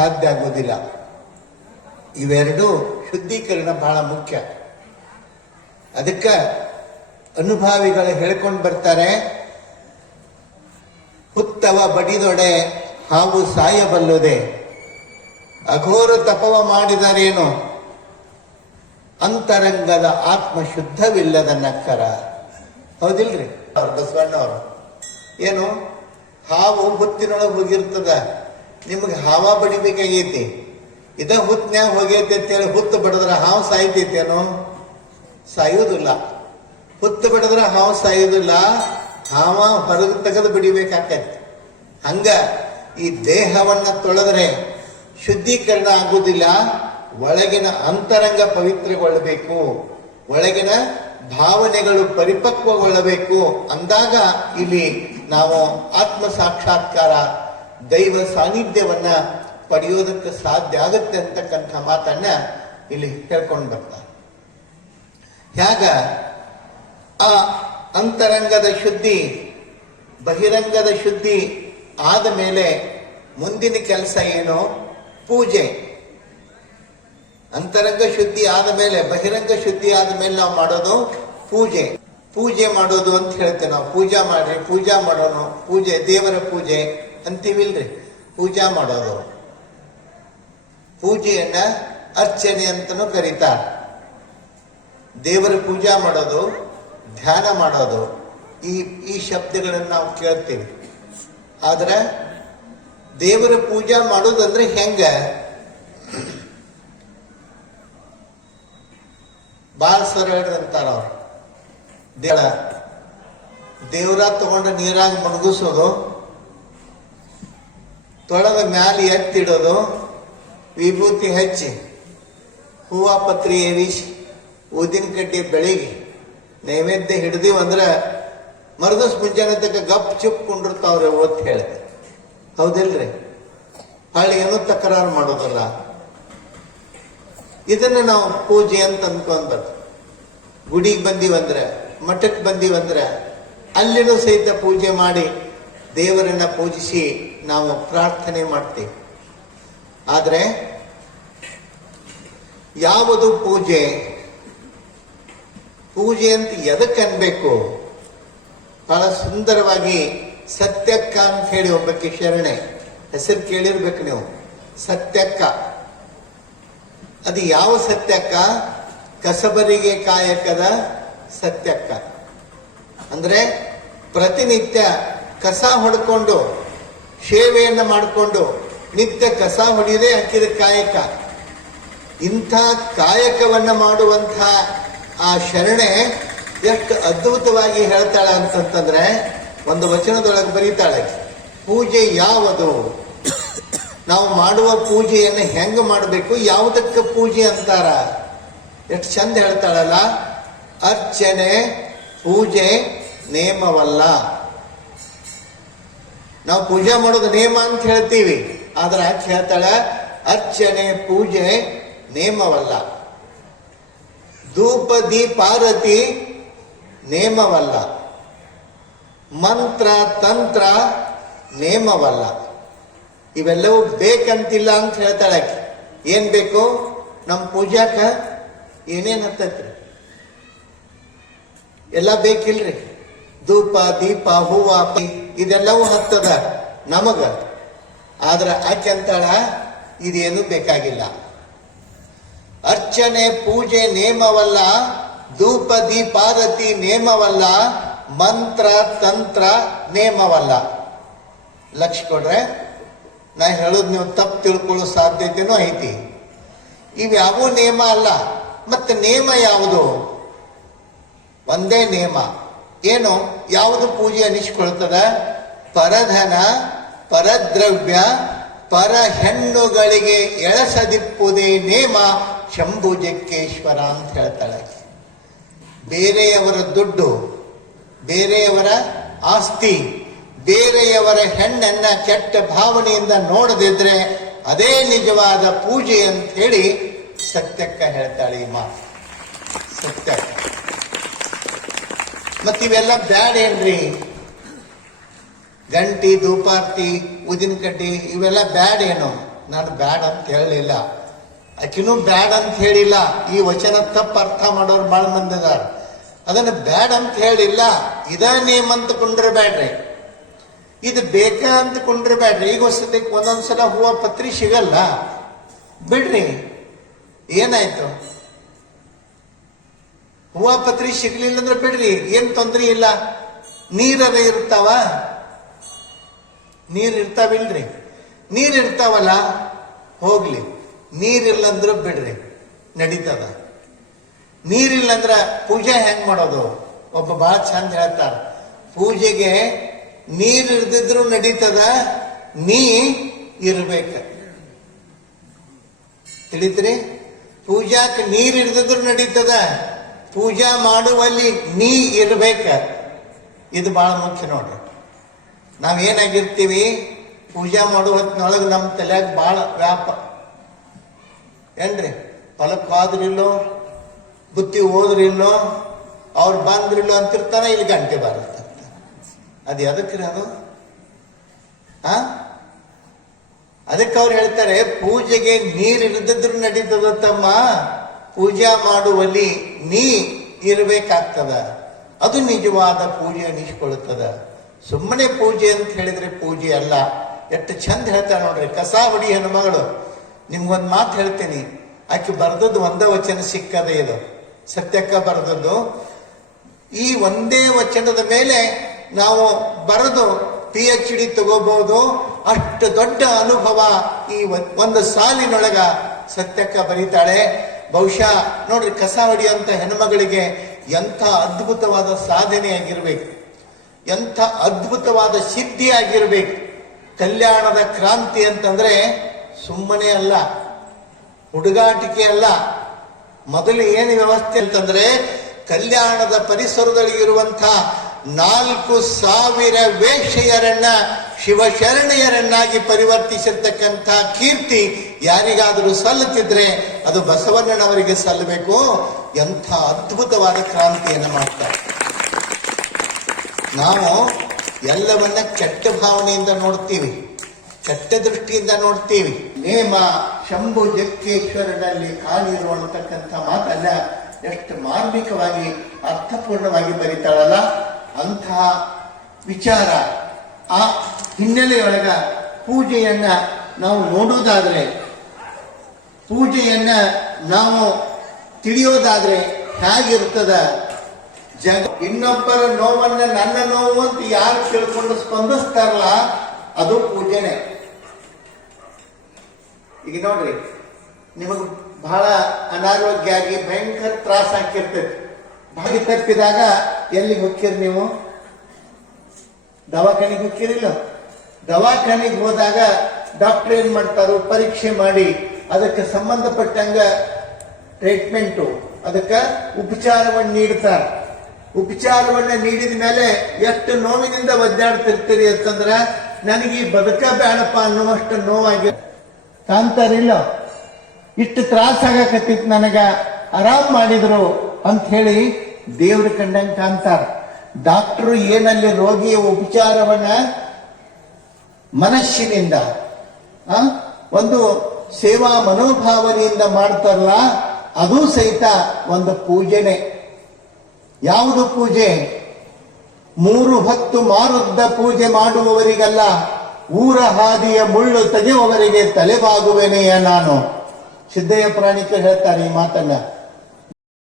ಸಾಧ್ಯ ಆಗೋದಿಲ್ಲ. ಇವೆರಡು ಶುದ್ಧೀಕರಣ ಬಹಳ ಮುಖ್ಯ. ಅದಕ್ಕೆ ಅನುಭಾವಿಗಳು ಹೇಳ್ಕೊಂಡು ಬರ್ತಾರೆ, ಹುತ್ತವ ಬಡಿದೊಡೆ ಹಾವು ಸಾಯಬಲ್ಲುದೆ, ಅಘೋರ ತಪವ ಮಾಡಿದರೇನು ಅಂತರಂಗದ ಆತ್ಮ ಶುದ್ಧವಿಲ್ಲದ ನಕ್ಕರ. ಹೌದಿಲ್ರಿ ಬಸವಣ್ಣವರು? ಏನು ಹಾವು ಹುತ್ತಿನೊಳಗೆ ಹೋಗಿರ್ತದ, ನಿಮ್ಗೆ ಹಾವ ಬಡಿಬೇಕಾಗೈತಿ, ಇದ ಹುತ್ನ್ಯಾಗ ಹೋಗೈತಿ ಅಂತೇಳಿ ಹುತ್ತು ಬಡದ್ರ ಹಾವು ಸಾಯ್ತೈತೇನೋ? ಸಾಯುವುದಿಲ್ಲ. ಹುತ್ತು ಬಡದ್ರ ಹಾವು ಸಾಯುವುದಿಲ್ಲ, ಹಾವ ಹೊರಗೆ ತೆಗೆದು ಬಿಡಿಬೇಕಾಕೈತಿ. ಹಂಗ ಈ ದೇಹವನ್ನ ತೊಳೆದ್ರೆ ಶುದ್ಧೀಕರಣ ಆಗುವುದಿಲ್ಲ, ಒಳಗಿನ ಅಂತರಂಗ ಪವಿತ್ರಗೊಳ್ಳಬೇಕು, ಒಳಗಿನ ಭಾವನೆಗಳು ಪರಿಪಕ್ವಗೊಳ್ಳಬೇಕು. ಅಂದಾಗ ಇಲ್ಲಿ ನಾವು ಆತ್ಮ ಸಾಕ್ಷಾತ್ಕಾರ, ದೈವ ಸಾನ್ನಿಧ್ಯವನ್ನ ಪಡೆಯೋದಕ್ಕೆ ಸಾಧ್ಯ ಆಗುತ್ತೆ ಅಂತಕ್ಕಂಥ ಮಾತನ್ನ ಇಲ್ಲಿ ಹೇಳ್ಕೊಂಡು ಬರ್ತಾರೆ. ಹೇಗ ಆ ಅಂತರಂಗದ ಶುದ್ಧಿ ಬಹಿರಂಗದ ಶುದ್ಧಿ ಆದ ಮೇಲೆ ಮುಂದಿನ ಕೆಲಸ ಏನು? ಪೂಜೆ. ಅಂತರಂಗ ಶುದ್ಧಿ ಆದ ಮೇಲೆ, ಬಹಿರಂಗ ಶುದ್ಧಿ ಆದ ಮೇಲೆ ನಾವು ಮಾಡೋದು ಪೂಜೆ. ಪೂಜೆ ಮಾಡೋದು ಅಂತ ಹೇಳ್ತೇವೆ ನಾವು. ಪೂಜಾ ಮಾಡ್ರಿ, ಪೂಜಾ ಮಾಡೋಣ, ಪೂಜೆ ದೇವರ ಪೂಜೆ ಅಂತೀವಿಲ್ರಿ. ಪೂಜಾ ಮಾಡೋದು, ಪೂಜೆಯನ್ನ ಅರ್ಚನೆ ಅಂತನೂ ಕರೀತಾರೆ. ದೇವರ ಪೂಜಾ ಮಾಡೋದು, ಧ್ಯಾನ ಮಾಡೋದು, ಈ ಶಬ್ದಗಳನ್ನು ನಾವು ಕೇಳ್ತೀವಿ. ಆದ್ರೆ ದೇವರ ಪೂಜಾ ಮಾಡೋದಂದ್ರೆ ಹೆಂಗ? ಬಾಳ ಸರಳರಂತಾರ ಅವ್ರು. ದೇವರ ತಗೊಂಡ ನೀರಾಗ ಮಣಗಿಸೋದು, ತೊಳೆದ ಮ್ಯಾಲ ಎತ್ತಿಡೋದು, ವಿಭೂತಿ ಹಚ್ಚಿ, ಹೂವ ಪತ್ರಿ ಏರಿಸಿ, ಊದಿನ ಕಡ್ಡಿ ಬೆಳಿಗ್ಗೆ ನೈವೇದ್ಯ ಹಿಡ್ದಿವಂದ್ರ ಮರದಸ್ ಮುಂಜಾನೆ ತಕ್ಕ ಗಪ್ ಚುಪ್ ಕೊಂಡಿರ್ತಾವ್ರೆ ಓದ್ ಹೇಳಿ. ಹೌದಿಲ್ರಿ? ಹಳ್ಳಿ ಏನೂ ತಕರಾರು ಮಾಡೋದಲ್ಲ. ಇದನ್ನ ನಾವು ಪೂಜೆ ಅಂತ ಅಂದ್ಕೊಂಡ್ ಗುಡಿಗೆ ಬಂದೀವಂದ್ರ, ಮಠಕ್ಕೆ ಬಂದೀವಂದ್ರ ಅಲ್ಲಿನೂ ಸಹಿತ ಪೂಜೆ ಮಾಡಿ ದೇವರನ್ನ ಪೂಜಿಸಿ ನಾವು ಪ್ರಾರ್ಥನೆ ಮಾಡ್ತೀವಿ. ಆದ್ರೆ ಯಾವುದು ಪೂಜೆ? ಪೂಜೆ ಅಂತ ಎದಕ್ಕೆ ಅನ್ಬೇಕು? ಬಹಳ ಸುಂದರವಾಗಿ ಸತ್ಯಕ್ಕ ಅಂತ ಹೇಳಿ ಒಬ್ಬಕ್ಕೆ ಶರಣೆ, ಹೆಸರು ಕೇಳಿರ್ಬೇಕು ನೀವು, ಸತ್ಯಕ್ಕ. ಅದು ಯಾವ ಸತ್ಯಕ್ಕ? ಕಸಬರಿಗೆ ಕಾಯಕದ ಸತ್ಯಕ್ಕ. ಅಂದ್ರೆ ಪ್ರತಿನಿತ್ಯ ಕಸ ಹೊಡ್ಕೊಂಡು ಸೇವೆಯನ್ನ ಮಾಡಿಕೊಂಡು ನಿತ್ಯ ಕಸ ಹೊಡೆಯದೇ ಹಾಕಿದ ಕಾಯಕ. ಇಂಥ ಕಾಯಕವನ್ನ ಮಾಡುವಂಥ ಆ ಶರಣೆ ಎಷ್ಟು ಅದ್ಭುತವಾಗಿ ಹೇಳ್ತಾಳ ಅಂತಂತಂದ್ರೆ, ಒಂದು ವಚನದೊಳಗೆ ಬರೀತಾಳೆ, ಪೂಜೆ ಯಾವುದು? ನಾವು ಮಾಡುವ ಪೂಜೆಯನ್ನು ಹೆಂಗ ಮಾಡಬೇಕು, ಯಾವುದಕ್ಕೆ ಪೂಜೆ ಅಂತಾರ? ಎಷ್ಟು ಚಂದ ಹೇಳ್ತಾಳಲ್ಲ. ಅರ್ಚನೆ ಪೂಜೆ ನೇಮವಲ್ಲ. ನಾವು ಪೂಜೆ ಮಾಡೋದು ನೇಮ ಅಂತ ಹೇಳ್ತೀವಿ, ಆದ್ರೆ ಆಕೆ ಹೇಳ್ತಾಳ ಅರ್ಚನೆ ಪೂಜೆ ನೇಮವಲ್ಲ. ಧೂಪ ದೀಪಾರತಿ ನೇಮವಲ್ಲ. ಮಂತ್ರ ತಂತ್ರ ನೇಮವಲ್ಲ. ಇವೆಲ್ಲವೂ ಬೇಕಂತಿಲ್ಲ ಅಂತ ಹೇಳ್ತಾಳೆ ಆಕೆ. ಏನ್ ಬೇಕು? ನಮ್ಮ ಪೂಜಾಕ ಏನೇನ್ ಹತ್ತೈತ್ರಿ? ಎಲ್ಲ ಬೇಕಿಲ್ರಿ. ಧೂಪ ದೀಪ ಹೂವ ಇದೆಲ್ಲವೂ ಹತ್ತದ ನಮಗ. ಆದ್ರೆ ಆಕೆ ಅಂತಾಳ ಇದೇನು ಬೇಕಾಗಿಲ್ಲ. ಅರ್ಚನೆ ಪೂಜೆ ನೇಮವಲ್ಲ, ಧೂಪ ದೀಪಾರತಿ ನೇಮವಲ್ಲ, ಮಂತ್ರ ತಂತ್ರ ನೇಮವಲ್ಲ. ಲಕ್ಷ ಕೊಡ್ರೆ ನಾ ಹೇಳೋದು ನೀವು ತಪ್ಪು ತಿಳ್ಕೊಳ್ಳೋ ಸಾಧ್ಯತೆನೂ ಐತಿ. ಇವ್ಯಾವೂ ನೇಮ ಅಲ್ಲ. ಮತ್ತೆ ನೇಮ ಯಾವುದು? ಒಂದೇ ನೇಮ. ಏನು? ಯಾವುದು ಪೂಜೆ ಅನಿಸ್ಕೊಳ್ತದ? ಪರಧನ, ಪರದ್ರವ್ಯ, ಪರ ಹೆಣ್ಣುಗಳಿಗೆ ಎಳಸದಿಪ್ಪುದೇ ನೇಮ ಶಂಭುಜಕ್ಕೇಶ್ವರ ಅಂತ ಹೇಳ್ತಾಳೆ. ಬೇರೆಯವರ ದುಡ್ಡು, ಬೇರೆಯವರ ಆಸ್ತಿ, ಬೇರೆಯವರ ಹೆಣ್ಣನ್ನ ಕೆಟ್ಟ ಭಾವನೆಯಿಂದ ನೋಡದಿದ್ರೆ ಅದೇ ನಿಜವಾದ ಪೂಜೆ ಅಂತ ಹೇಳಿ ಸತ್ಯಕ್ಕ ಹೇಳ್ತಾಳೆ ಈ ಮಾತು. ಸತ್ಯಕ್ಕ. ಮತ್ತಿವೆಲ್ಲ ಬ್ಯಾಡ ಏನ್ರಿ? ಗಂಟಿ, ಧೂಪಾರ್ತಿ, ಉದಿನ ಕಡ್ಡಿ ಇವೆಲ್ಲ ಬ್ಯಾಡ ಏನು? ನಾನು ಬ್ಯಾಡ್ ಅಂತ ಹೇಳಲಿಲ್ಲ, ಆಕಿನೂ ಬ್ಯಾಡ್ ಅಂತ ಹೇಳಿಲ್ಲ. ಈ ವಚನ ತಪ್ಪು ಅರ್ಥ ಮಾಡೋರು ಭಾಳ ಮಂದಿ ಅದಾರ. ಅದನ್ನು ಬ್ಯಾಡ್ ಅಂತ ಹೇಳಿಲ್ಲ, ಇದ ನೇಮ್ ಅಂತ ಕೊಂಡಿರ್ಬೇಡ್ರಿ, ಇದು ಬೇಕ ಅಂತ ಕೊಂಡಿರ್ಬೇಡ್ರಿ. ಈಗ ಸದ್ಯಕ್ಕೆ ಒಂದೊಂದ್ಸಲ ಹೂವ ಪತ್ರಿ ಸಿಗಲ್ಲ, ಬಿಡ್ರಿ, ಏನಾಯ್ತು? ಹೂವ ಪತ್ರಿ ಸಿಗ್ಲಿಲ್ಲ ಅಂದ್ರೆ ಬಿಡ್ರಿ, ಏನ್ ತೊಂದ್ರೆ ಇಲ್ಲ. ನೀರರ ಇರ್ತಾವ, ನೀರ್ ಇರ್ತಾವಿಲ್ರಿ? ನೀರ್ ಇರ್ತಾವಲ್ಲ, ಹೋಗ್ಲಿ. ನೀರಿಲ್ಲ ಅಂದ್ರೆ ಬಿಡ್ರಿ, ನಡೀತದ. ನೀರಿಲ್ಲಂದ್ರ ಪೂಜೆ ಹೆಂಗ್ ಮಾಡೋದು? ಒಬ್ಬ ಬಹಳ ಚಂದ ಹೇಳ್ತಾರ, ಪೂಜೆಗೆ ನೀರ್ ಇರ್ದಿದ್ರು ನಡೀತದ, ನೀ ಇರ್ಬೇಕ. ತಿಳಿದ್ರಿ? ಪೂಜಾಕ್ ನೀರ್ ಇರ್ದಿದ್ರು ನಡೀತದ, ಪೂಜಾ ಮಾಡುವಲ್ಲಿ ನೀ ಇರ್ಬೇಕ. ಇದು ಬಹಳ ಮುಖ್ಯ ನೋಡ್ರಿ. ನಾವೇನಾಗಿರ್ತೀವಿ, ಪೂಜಾ ಮಾಡುವ ಹೊತ್ತಿನೊಳಗೆ ನಮ್ಮ ತಲೆಯಾಗ ಬಹಳ ವ್ಯಾಪ ಏನ್ರಿ? ಹೊಲಕ್ಕೆ ಹೋದ್ರಿಲ್ಲೋ, ಬುತ್ತಿ ಹೋದ್ರಿಲ್ಲೋ, ಅವ್ರು ಬಂದ್ರಿಲ್ಲೋ ಅಂತಿರ್ತಾನ, ಇಲ್ಲಿ ಗಂಟೆ ಬಾರಿರ್ತಾರ. ಅದು ಎದಕ್ರಿ ಅದು? ಅದಕ್ಕೆ ಅವ್ರು ಹೇಳ್ತಾರೆ, ಪೂಜೆಗೆ ನೀರು ಇರದಿದ್ರು ನಡೀತದ ತಮ್ಮ, ಪೂಜಾ ಮಾಡುವಲ್ಲಿ ನೀ ಇರ್ಬೇಕಾಗ್ತದ, ಅದು ನಿಜವಾದ ಪೂಜೆ ಅನಿಸ್ಕೊಳ್ತದ. ಸುಮ್ಮನೆ ಪೂಜೆ ಅಂತ ಹೇಳಿದ್ರೆ ಪೂಜೆ ಅಲ್ಲ. ಎಷ್ಟು ಚಂದ ಹೇಳ್ತಾರೆ ನೋಡ್ರಿ, ಕಸ ಹೊಡಿ ಹೆಣ್ಮಗಳು. ನಿಮ್ಗೊಂದು ಮಾತು ಹೇಳ್ತೀನಿ, ಆಕೆ ಬರ್ದದ್ದು ಒಂದೇ ವಚನ ಸಿಕ್ಕದೆ, ಇದು ಸತ್ಯಕ್ಕ ಬರ್ದದ್ದು. ಈ ಒಂದೇ ವಚನದ ಮೇಲೆ ನಾವು ಬರೆದು PhD ತಗೋಬಹುದು. ಅಷ್ಟು ದೊಡ್ಡ ಅನುಭವ ಈ ಒಂದು ಸಾಲಿನೊಳಗ ಸತ್ಯಕ್ಕ ಬರೀತಾಳೆ. ಬಹುಶಃ ನೋಡ್ರಿ, ಕಸ ಹೊಡಿಯುವಂತ ಹೆಣ್ಮಗಳಿಗೆ ಎಂಥ ಅದ್ಭುತವಾದ ಸಾಧನೆ ಆಗಿರ್ಬೇಕು, ಎಂಥ ಅದ್ಭುತವಾದ ಸಿದ್ಧಿ ಆಗಿರ್ಬೇಕು. ಕಲ್ಯಾಣದ ಕ್ರಾಂತಿ ಅಂತಂದ್ರೆ ಸುಮ್ಮನೆ ಅಲ್ಲ, ಹುಡುಗಾಟಿಕೆ ಅಲ್ಲ. ಮೊದಲು ಏನು ವ್ಯವಸ್ಥೆ ಅಂತಂದ್ರೆ, ಕಲ್ಯಾಣದ ಪರಿಸರದಲ್ಲಿರುವಂಥ 4,000 ವೇಶ್ಯೆಯರನ್ನ ಶಿವಶರಣೆಯರನ್ನಾಗಿ ಪರಿವರ್ತಿಸಿರ್ತಕ್ಕಂಥ ಕೀರ್ತಿ ಯಾರಿಗಾದರೂ ಸಲ್ಲುತ್ತಿದ್ರೆ ಅದು ಬಸವಣ್ಣನವರಿಗೆ ಸಲ್ಲಬೇಕು. ಎಂಥ ಅದ್ಭುತವಾದ ಕ್ರಾಂತಿಯನ್ನು ಮಾಡ್ತಾರೆ. ನಾವು ಎಲ್ಲವನ್ನ ಕೆಟ್ಟ ಭಾವನೆಯಿಂದ ನೋಡ್ತೀವಿ, ಕೆಟ್ಟ ದೃಷ್ಟಿಯಿಂದ ನೋಡ್ತೀವಿ. ನೇಮ ಶಂಭು ಜಕ್ಕೇಶ್ವರನಲ್ಲಿ ಕಾಲಿರುವಂತಕ್ಕಂಥ ಮಾತನ್ನ ಎಷ್ಟು ಮಾರ್ಮಿಕವಾಗಿ ಅರ್ಥಪೂರ್ಣವಾಗಿ ಬರೀತಾಳಲ್ಲ, ಅಂತಹ ವಿಚಾರ. ಆ ಹಿನ್ನೆಲೆಯೊಳಗ ಪೂಜೆಯನ್ನ ನಾವು ನೋಡುವುದಾದ್ರೆ, ಪೂಜೆಯನ್ನ ನಾವು ತಿಳಿಯೋದಾದ್ರೆ ಹೇಗಿರ್ತದ ಜಗ? ಇನ್ನೊಬ್ಬರ ನೋವನ್ನ ನನ್ನ ನೋವು ಅಂತ ಯಾರು ತಿಳ್ಕೊಂಡು ಸ್ಪಂದಿಸ್ತಾರಲ್ಲ, ಅದು ಪೂಜೆನೆ. ಈಗ ನೋಡ್ರಿ, ನಿಮಗ್ ಬಹಳ ಅನಾರೋಗ್ಯ ಆಗಿ ಭಯಂಕರ ತ್ರಾಸ ಹಾಕಿರ್ತೈತಿ. ಭಾಗಿ ತಪ್ಪಿದಾಗ ಎಲ್ಲಿಗೆ ಹೋಗ್ತೀರಿ ನೀವು? ದವಾಖಾನೆಗೆ ಹೋಗ್ತಿರಿಲ್ಲ? ದವಾಖಾನೆಗೆ ಹೋದಾಗ ಡಾಕ್ಟರ್ ಏನ್ ಮಾಡ್ತಾರೋ, ಪರೀಕ್ಷೆ ಮಾಡಿ ಅದಕ್ಕೆ ಸಂಬಂಧಪಟ್ಟಂಗ ಟ್ರೀಟ್ಮೆಂಟು, ಅದಕ್ಕೆ ಉಪಚಾರವನ್ನು ನೀಡ್ತಾರೆ. ಉಪಚಾರವನ್ನ ನೀಡಿದ ಮೇಲೆ ಎಷ್ಟು ನೋವಿನಿಂದ ಒದ್ದಾಡ್ತಿರ್ತೀರಿ ಅಂತಂದ್ರ, ನನಗೆ ಈ ಬದುಕ ಬೇಡಪ್ಪ ಅನ್ನುವಷ್ಟು ನೋವಾಗಿ ಕಾಣ್ತಾರಿಲ್ಲ. ಇಷ್ಟು ತ್ರಾಸ ಆಗಕತ್ತಿತ್ತು, ನನಗ ಆರಾಮ್ ಮಾಡಿದ್ರು ಅಂತ ಹೇಳಿ ದೇವ್ರ ಕಂಡಂಗೆ ಕಾಣ್ತಾರ. ಡಾಕ್ಟರು ಏನಲ್ಲಿ ರೋಗಿಯ ಉಪಚಾರವನ್ನ ಮನಸ್ಸಿನಿಂದ, ಒಂದು ಸೇವಾ ಮನೋಭಾವನೆಯಿಂದ ಮಾಡ್ತಾರಲ್ಲ, ಅದು ಸಹಿತ ಒಂದು ಪೂಜೆನೆ. ಯಾವುದು ಪೂಜೆ? 3 ಹೊತ್ತು ಮಾರುದ್ದ ಪೂಜೆ ಮಾಡುವವರಿಗಲ್ಲ, ಊರ ಹಾದಿಯ ಮುಳ್ಳು ತೆಗೆಯುವವರಿಗೆ ತಲೆಬಾಗುವೆನೆಯ ನಾನು. ಸಿದ್ದಯ್ಯ ಪುರಾಣಿಕರು ಹೇಳ್ತಾರೆ ಈ ಮಾತನ್ನ.